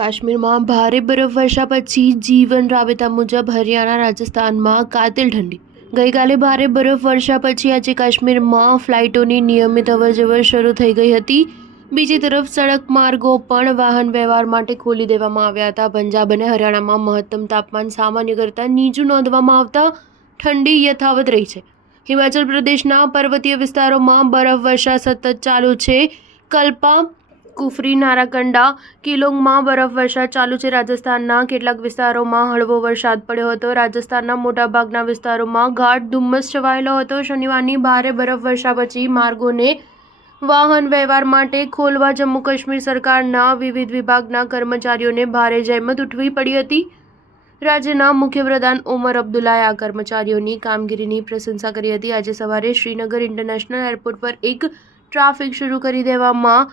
કાશ્મીરમાં ભારે બરફવર્ષા પછી જીવન રાબેતા મુજબ હરિયાણા રાજસ્થાનમાં કાતિલ ઠંડી। ગઈકાલે ભારે બરફવર્ષા પછી આજે કાશ્મીરમાં ફ્લાઇટોની નિયમિત અવરજવર શરૂ થઈ ગઈ હતી। બીજી તરફ સડક માર્ગો પણ વાહન વ્યવહાર માટે ખોલી દેવામાં આવ્યા હતા। પંજાબ અને હરિયાણામાં મહત્તમ તાપમાન સામાન્ય કરતાં નીચું નોંધવામાં આવતા ઠંડી યથાવત રહી છે। હિમાચલ પ્રદેશના પર્વતીય વિસ્તારોમાં બરફવર્ષા સતત ચાલુ છે। કલ્પા, કુફરી, નારાકંડા, કિલોંગમાં બરફવર્ષા ચાલુ છે। રાજસ્થાનના કેટલાક વિસ્તારોમાં હળવો વરસાદ પડ્યો હતો। રાજસ્થાનના મોટાભાગના વિસ્તારોમાં ગાઢ ધુમ્મસ છવાયેલો હતો। શનિવારની ભારે બરફવર્ષા પછી માર્ગોને વાહન વ્યવહાર માટે ખોલવા જમ્મુ કાશ્મીર સરકારના વિવિધ વિભાગના કર્મચારીઓને ભારે જહેમત ઉઠાવવી પડી હતી। રાજ્યના મુખ્યપ્રધાન ઓમર અબ્દુલ્લાએ આ કર્મચારીઓની કામગીરીની પ્રશંસા કરી હતી। આજે સવારે શ્રીનગર ઇન્ટરનેશનલ એરપોર્ટ પર એક ટ્રાફિક શરૂ કરી દેવામાં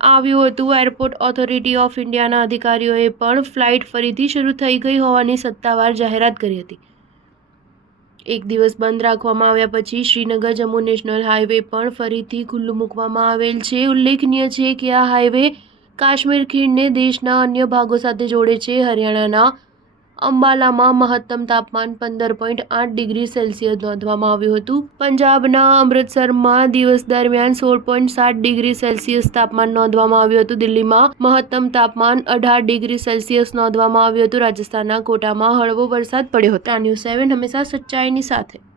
આવ્યું હતું। એરપોર્ટ ઓથોરિટી ઓફ ઇન્ડિયાના અધિકારીઓએ પણ ફ્લાઇટ ફરીથી શરૂ થઈ ગઈ હોવાની સત્તાવાર જાહેરાત કરી હતી। એક દિવસ બંધ રાખવામાં આવ્યા પછી શ્રીનગર જમ્મુ નેશનલ હાઈવે પણ ફરીથી ખુલ્લું મૂકવામાં આવેલ છે। ઉલ્લેખનીય છે કે આ હાઈવે કાશ્મીર ખીણને દેશના અન્ય ભાગો સાથે જોડે છે। હરિયાણાના અંબાલામાં મહત્તમ તાપમાન 15.8 ડિગ્રી સેલ્સિયસ નોંધવામાં આવ્યું હતું। પંજાબના અમૃતસરમાં દિવસ દરમિયાન 16.7 ડિગ્રી સેલ્સિયસ તાપમાન નોંધવામાં આવ્યું હતું। દિલ્હીમાં મહત્તમ તાપમાન 18 ડિગ્રી સેલ્સિયસ નોંધવામાં આવ્યું હતું। રાજસ્થાનના કોટામાં હળવો વરસાદ પડ્યો હતો। ન્યૂઝ 7 હંમેશા સચ્ચાઈની સાથે।